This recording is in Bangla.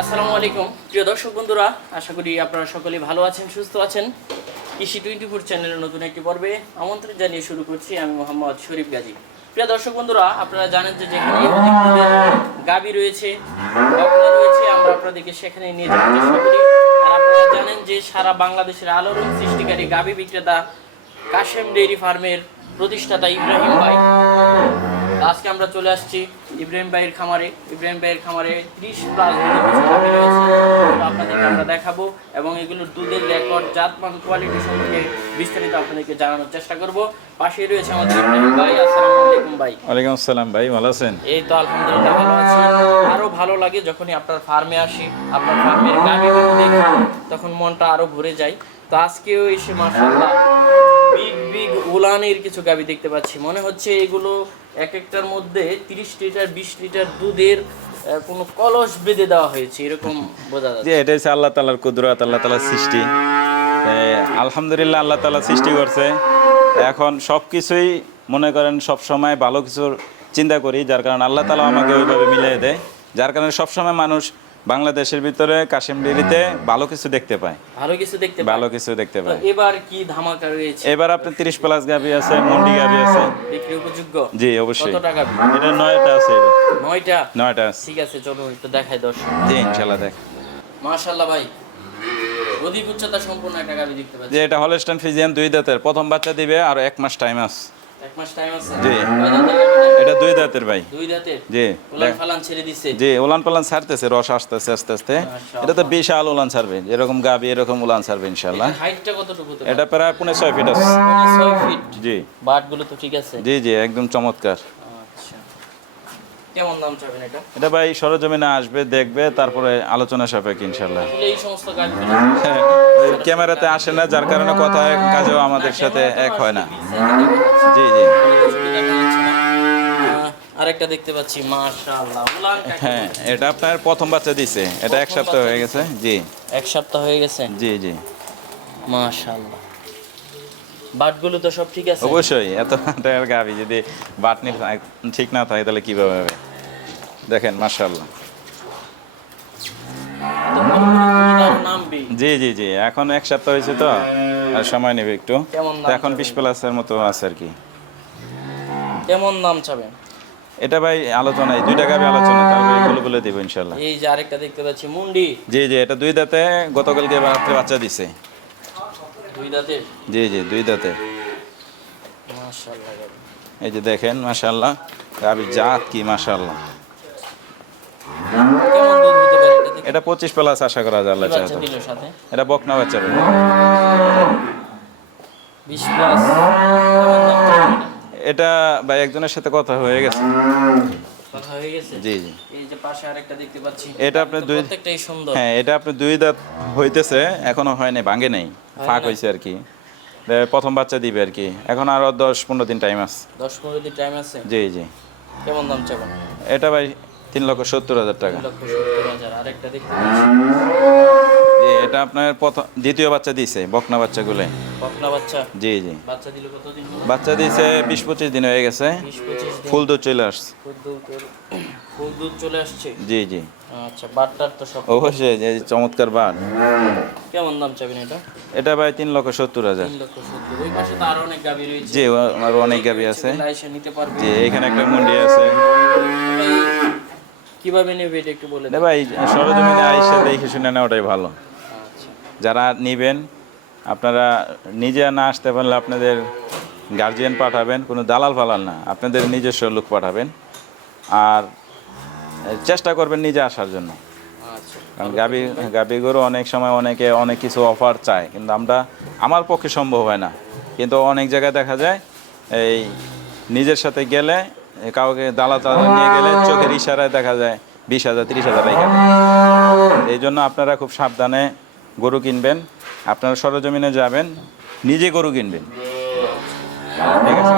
আসসালামু আলাইকুম। প্রিয় দর্শক বন্ধুরা, আশা করি আপনারা সকলে ভালো আছেন, সুস্থ আছেন। কৃষি টোয়েন্টি ফোর চ্যানেলের নতুন একটি পর্বে আমন্ত্রণ জানিয়ে শুরু করছি আমি মোহাম্মদ শরীফ গাজী। প্রিয় দর্শক বন্ধুরা, আপনারা জানেন যে যেখানে গাবি রয়েছে রয়েছে, আমরা আপনাদেরকে সেখানে নিয়ে যাওয়ার চেষ্টা করি। আর আপনারা জানেন যে সারা বাংলাদেশের আলোড়ন সৃষ্টিকারী গাবি বিক্রেতা কাশেম ডেইরি ফার্মের প্রতিষ্ঠাতা ইব্রাহিম ভাই। আজকে আমরা চলে আসছি ইব্রাহিম ভাইয়ের খামারে। ইব্রাহিম ভাইয়ের খামারে ত্রিশ প্লাস আপনাদেরকে আমরা দেখাবো এবং এগুলোর দুধের রেকর্ড জাতমান কোয়ালিটি সম্পর্কে বিস্তারিত আপনাদেরকে জানানোর চেষ্টা করব। পাশেই রয়েছে আমাদের ইব্রাহিম ভাই। আসসালামু আলাইকুম ভাই। ওয়ালাইকুম আসসালাম ভাই ভালো আছেন? এই তো আলহামদুলিল্লাহ ভালো আছি। আরও ভালো লাগে যখনই আপনার ফার্মে আসি আপনার ফার্মের দেখি তখন মনটা আরও ভরে যায়। তো আজকেও এসে মাশাআল্লাহ বিগ বিগ কিছু গাবি দেখতে পাচ্ছি। মনে হচ্ছে এগুলো এক একটার মধ্যে তিরিশ লিটার, বিশ লিটার দুধের কোনো কলস বেঁধে দেওয়া হয়েছে, এরকম বোঝা যাচ্ছে। এটা হচ্ছে আল্লাহ তালার কুদরত, আল্লাহ তালার সৃষ্টি। আলহামদুলিল্লাহ আল্লাহ তালা সৃষ্টি করছে। এখন সব কিছুই মনে করেন সব সময় ভালো কিছুর চিন্তা করি, যার কারণে আল্লাহ তালা আমাকে ওইভাবে মিলিয়ে দেয়। যার কারণে সবসময় মানুষ বাংলাদেশের ভিতরে কাশিম ডেরিতে ভালো কিছু দেখতে পায়। ভালো কিছু দেখতে পাই ভালো কিছু দেখতে পায়। এবার কি ধামাকা রয়েছে? এবার আপনার তিরিশ প্লাস গাভি আছে মন্ডি গাভি আছে। বিক্রি উপযোগ্য? জি অবশ্যই। কত টাকা এটা নয়টা আছে এবার। নয়টা? নয়টা আছে। ঠিক আছে চলো একটু দেখাই দর্শক। জি ইনশাল্লাহ দেখ। মাশাল্লাহ ভাই অধিক উচ্চতা সম্পূর্ণ একটা গাভি দেখতে পাচ্ছি। এটা হলস্টান ফিজিয়ান দুই দাঁতের। প্রথম বাচ্চা দিবে আর এক মাস টাইম আছে। এক মাস টাইম আছে। জি। কয় দাঁতের গাভী? এটা দুই দাঁতের ভাই। দুই দাঁতের? জি। উলান ফালান ছেড়ে দিছে। জি ওলান পালান ছাড়তেছে রস আসতেছে আস্তে আস্তে। এটা তো বিশাল ওলান ছাড়বে এরকম গাবি এরকম ওলান ছাড়বে ইনশাল্লাহ হাইটটা কতটুকু এটা প্রায় পুনে ছয় ফিট আছে। ছয় ফিট জি। বাট তো ঠিক আছে। জি জি একদম চমৎকার। কেমন দাম চাবেন এটা? এটা ভাই সরজমিনে আসবে দেখবে তারপরে আলোচনা সাপেক্ষ ইনশাল্লাহ এই সমস্ত হ্যাঁ ক্যামেরাতে আসে না যার কারণে কথায় কাজেও আমাদের সাথে এক হয় না। জি জি। আরেকটা দেখতে পাচ্ছি মাশাআল্লাহ। হ্যাঁ এটা আপনার প্রথম বাচ্চা দিছে এটা এক সপ্তাহ হয়ে গেছে জি। এক সপ্তাহ হয়ে গেছে? জি জি। মাশাআল্লাহ। বাটগুলো তো সব ঠিক আছে? অবশ্যই এত টাকার গাবি যদি বাটনি ঠিক না থাকে তাহলে কীভাবে হবে? দেখেন নামবি জি জি জি এখন এক সপ্তাহ হয়েছে তো আর সময় নেবে একটু। এখন বিশ প্লাসের মতো আছে আর কি। কেমন দাম চাবেন? এটা ভাই আলোচনায় দুইটা গাবি আলোচনা তারপরে এগুলো বলে দেবো ইনশাল্লাহ এই যে আরেকটা দেখতে পাচ্ছি মুন্ডি। জি জি এটা দুই দাঁতে গতকালকে রাত্রে বাচ্চা দিছে। দুই দাঁতের জি জি দুই দাঁতে। মাশাআল্লাহ। এই যে দেখেন মাশাল্লাহ গাবির জাত কি মাশাল্লাহ কেমন দুধ হতে পারে এটা পঁচিশ প্লাস আশা করা যায় আল্লাহ বাচ্চা চাহত দিল সাথে? এটা বকনা বাচ্চা ভাই 20 প্লাস? এটা ভাই একজনের সাথে কথা হয়ে গেছে। কথা হয়ে গেছে? জি জি। এই যে পাশে আরেকটা দেখতে পাচ্ছি। এটা আপনার তো দুই- প্রত্যেকটাই সুন্দর। হ্যাঁ এটা আপনি দুই দাঁত হইতেছে এখনও হয় নাই ভাঙে নাই। ফাঁক হয়েছে আর কি। এ, প্রথম বাচ্চা দিবে আর কি। এখন আরও দশ পনেরো দিন টাইম আছে। 10 15 দিন টাইম আছে? জি জি। কেমন দাম চাবেন? এটা ভাই তিন লক্ষ সত্তর হাজার টাকা। জি এটা আপনার প্রথম দ্বিতীয় বাচ্চা দিছে বকনা বাচ্চাগুলো বকনা বাচ্চা? জি জি। বাচ্চা দিল কতদিন বাচ্চা দিছে বিশ পঁচিশ দিন হয়ে গেছে। 20 25 দিন। ফুল দুধ চলে আসছে। ফুল দুধ চলে আসছে? জি জি। আচ্ছা বাটটার তো সব অবশ্যই যে চমৎকার বার কেমন দাম চাবেন এটা? এটা ভাই তিন লক্ষ সত্তর হাজার। ওই পাশে তো আরও অনেক গাভি রয়েছে। জি আরও অনেক গাবি আছে। নিতে পারবে। জি এখানে একটা মুন্ডি আছে। কীভাবে নেবে এটা একটু বলে দেন। ভাই সরজমিনে আইসে দেখে শুনে নেওয়াটাই ভালো। আচ্ছা। যারা নিবেন আপনারা নিজে না আসতে পারলে আপনাদের গার্জিয়ান পাঠাবেন কোনো দালাল ফালাল না আপনাদের নিজস্ব লোক পাঠাবেন। আর চেষ্টা করবেন নিজে আসার জন্য। আচ্ছা। কারণ গাবি গাবি গরু অনেক সময় অনেকে অনেক কিছু অফার চায় কিন্তু আমরা আমার পক্ষে সম্ভব হয় না। কিন্তু অনেক জায়গায় দেখা যায় এই নিজের সাথে গেলে কাউকে দালা তালা নিয়ে গেলে চোখের ইশারায় দেখা যায় বিশ হাজার তিরিশ হাজার রেখে এই জন্য আপনারা খুব সাবধানে গরু কিনবেন আপনারা সরজমিনে যাবেন নিজে গরু কিনবেন। ঠিক আছে।